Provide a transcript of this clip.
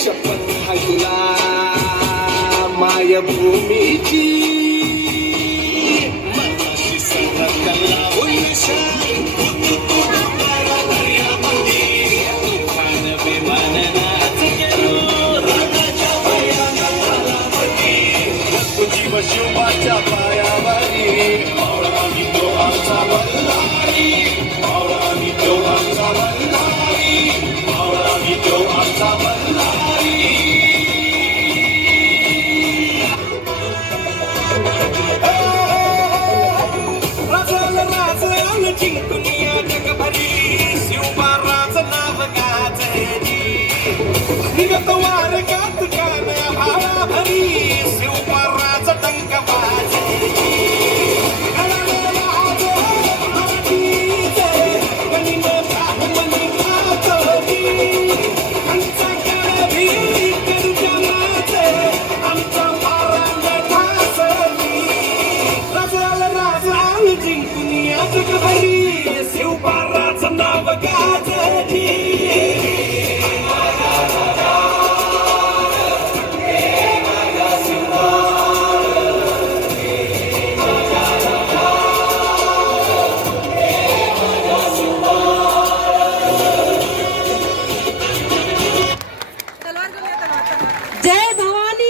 शपथ आहे तुला मायभूमीची मनाशी संगतला उल्लेशान शिवाच्या पायावरी मावळानी देवाचा बल्लारी मावळानी देवाचा बल्लारी मावळानी देवाचा बल्लारी राजाला जिंकून या जगभरी शिवबाराचं नाव गाजली निघत वार गात गाण्या भावाभरी शिवबाराचं टंक जिंकून या जगभरी शिवबारा